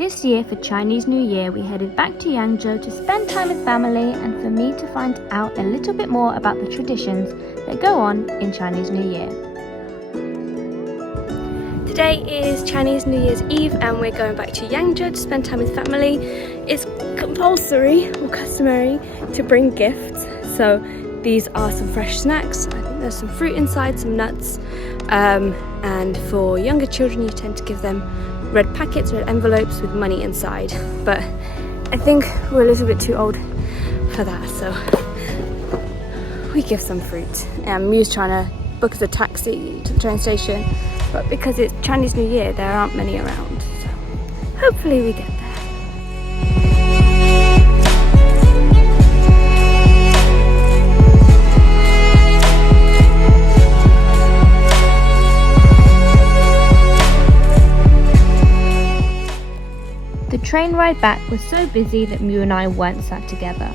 This year for Chinese New Year, we headed back to Yangzhou to spend time with family and for me to find out a little bit more about the traditions that go on in Chinese New Year. Today is Chinese New Year's Eve and we're going back to Yangzhou to spend time with family. It's compulsory or customary to bring gifts. So these are some fresh snacks. I think there's some fruit inside, some nuts. And for younger children, you tend to give them red packets, red envelopes with money inside. But I think we're a little bit too old for that, so we give some fruit. And Miu's trying to book us a taxi to the train station, but because it's Chinese New Year, there aren't many around. So hopefully we get there. The train ride back was so busy that Miu and I weren't sat together.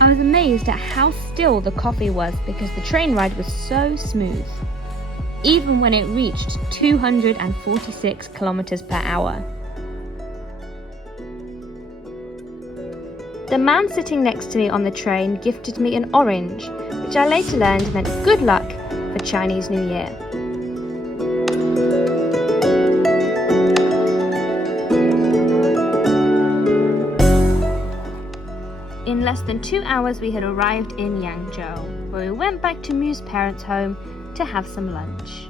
I was amazed at how still the coffee was because the train ride was so smooth, even when it reached 246 kilometers per hour. The man sitting next to me on the train gifted me an orange, which I later learned meant good luck for Chinese New Year. In less than 2 hours we had arrived in Yangzhou, where we went back to Miu's parents' home to have some lunch.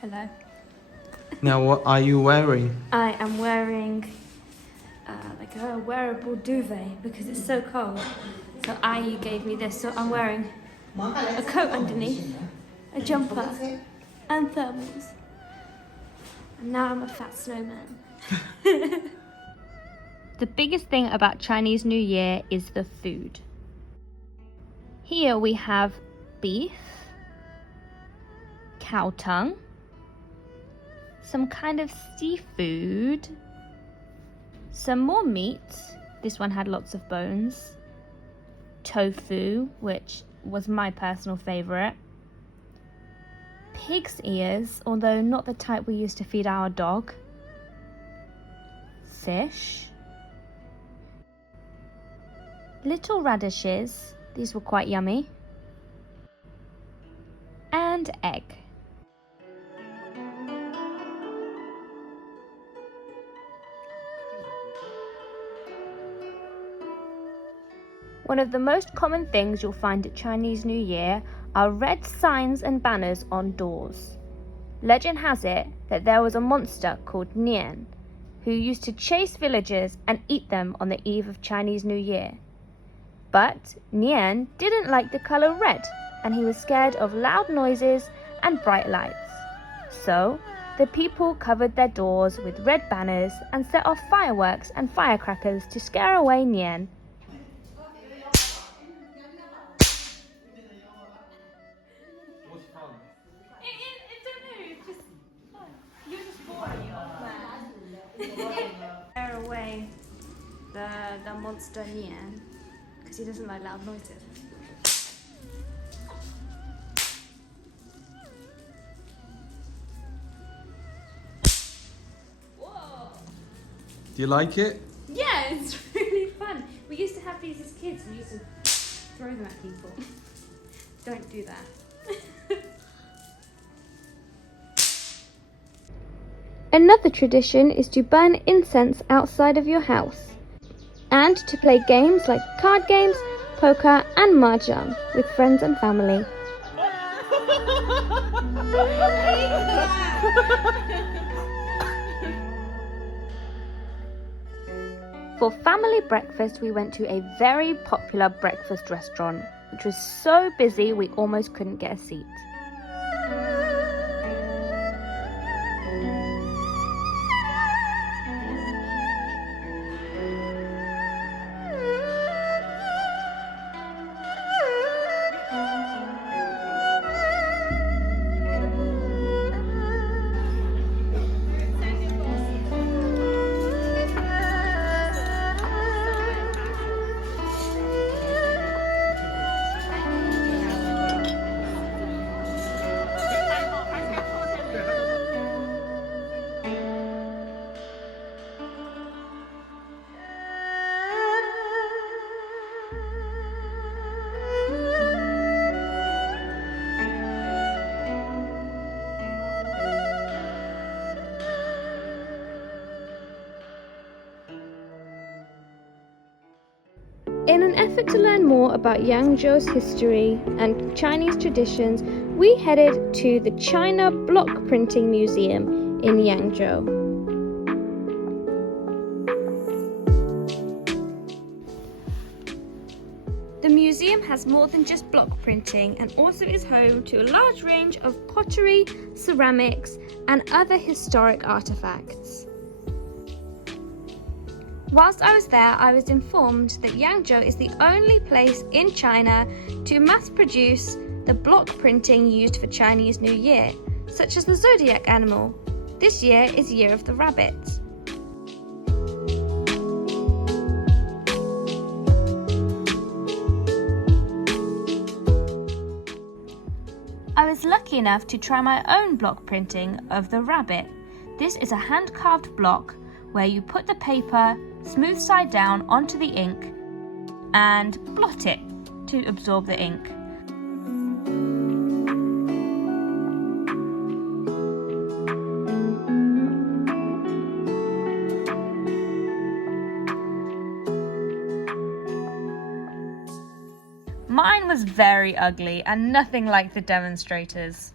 Hello. Now what are you wearing? I am wearing like a wearable duvet because it's so cold. So IU gave me this, so I'm wearing a coat underneath, a jumper, and thermals. And now I'm a fat snowman. The biggest thing about Chinese New Year is the food. Here we have beef, cow tongue, some kind of seafood, some more meat. This one had lots of bones. Tofu, which was my personal favourite. Pig's ears, although not the type we used to feed our dog. Fish. Little radishes, these were quite yummy. And egg. One of the most common things you'll find at Chinese New Year are red signs and banners on doors. Legend has it that there was a monster called Nian who used to chase villagers and eat them on the eve of Chinese New Year. But Nian didn't like the colour red and he was scared of loud noises and bright lights. So the people covered their doors with red banners and set off fireworks and firecrackers to scare away Nian. Scare away the monster Nian because he doesn't like loud noises. Whoa! Do you like it? Yeah, it's really fun. We used to have these as kids. We used to throw them at people. Don't do that. Another tradition is to burn incense outside of your house and to play games like card games, poker and mahjong with friends and family. For family breakfast, we went to a very popular breakfast restaurant, which was so busy we almost couldn't get a seat. In an effort to learn more about Yangzhou's history and Chinese traditions, we headed to the China Block Printing Museum in Yangzhou. The museum has more than just block printing and also is home to a large range of pottery, ceramics, and other historic artifacts. Whilst I was there, I was informed that Yangzhou is the only place in China to mass produce the block printing used for Chinese New Year, such as the zodiac animal. This year is Year of the Rabbit. I was lucky enough to try my own block printing of the rabbit. This is a hand-carved block where you put the paper smooth side down onto the ink and blot it to absorb the ink. Mine was very ugly and nothing like the demonstrators.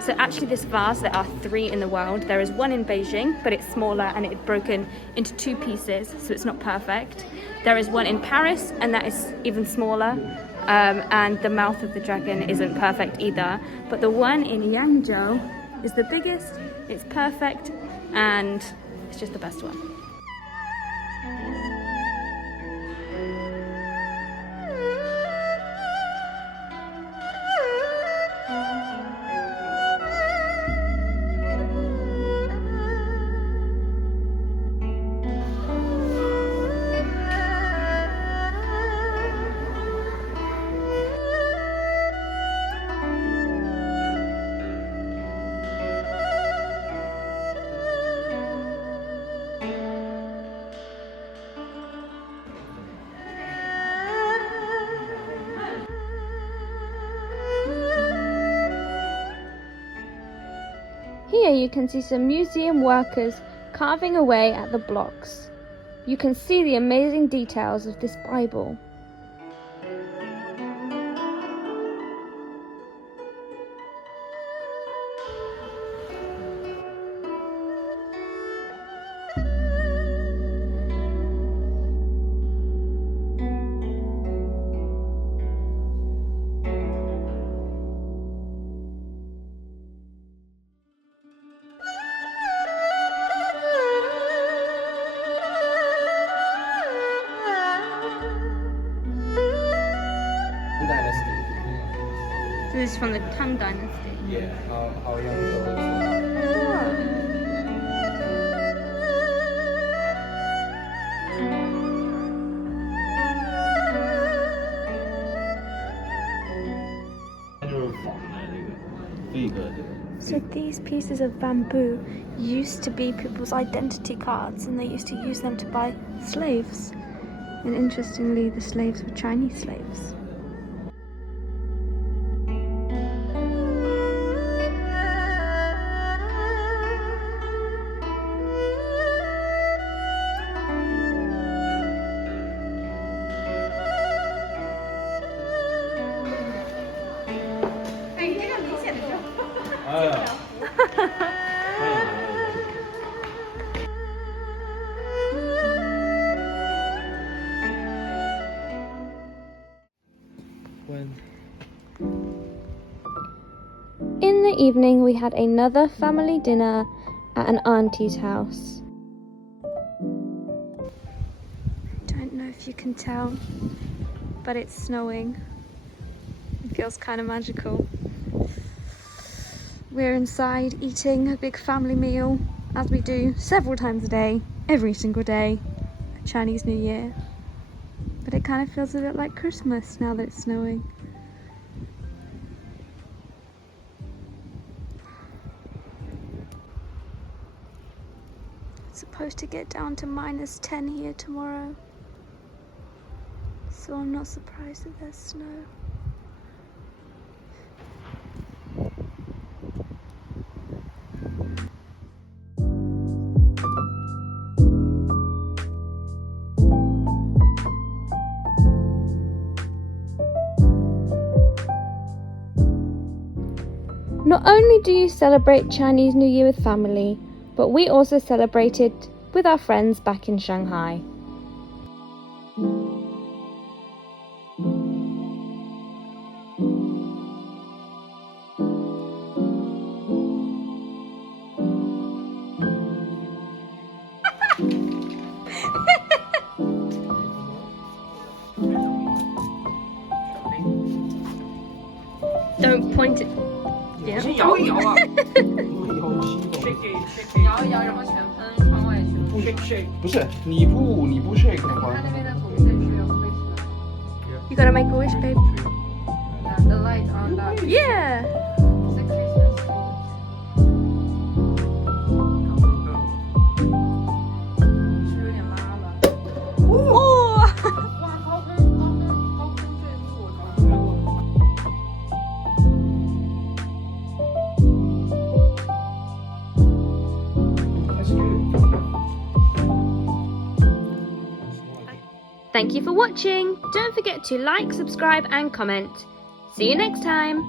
So actually this vase, there are 3 in the world. There is one in Beijing, but it's smaller and it's broken into 2 pieces, so it's not perfect. There is one in Paris, and that is even smaller. And the mouth of the dragon isn't perfect either. But the one in Yangzhou is the biggest, it's perfect, and it's just the best one. Here you can see some museum workers carving away at the blocks. You can see the amazing details of this Bible. This is from the Tang Dynasty. Yeah, how young So these pieces of bamboo used to be people's identity cards, and they used to use them to buy slaves. And interestingly, the slaves were Chinese slaves. In the evening, we had another family dinner at an auntie's house. Don't know if you can tell, but it's snowing. It feels kind of magical. We're inside eating a big family meal, as we do several times a day, every single day, at Chinese New Year. But it kind of feels a bit like Christmas now that it's snowing. It's supposed to get down to -10 here tomorrow, so I'm not surprised that there's snow. Not only do you celebrate Chinese New Year with family, but we also celebrate it with our friends back in Shanghai. Don't point it. Yeah. 先摇一摇啊！摇一摇，然后全喷窗外去了。shake，不是你不 shake 的话，他那边的红色是有灰尘。You gotta make a wish, babe. The light on that. Yeah. It's a Christmas tree. 是不是有点拉了？Oh. 哇，高空坠物，高空坠物。Thank you for watching. Don't forget to like, subscribe and comment. See you next time.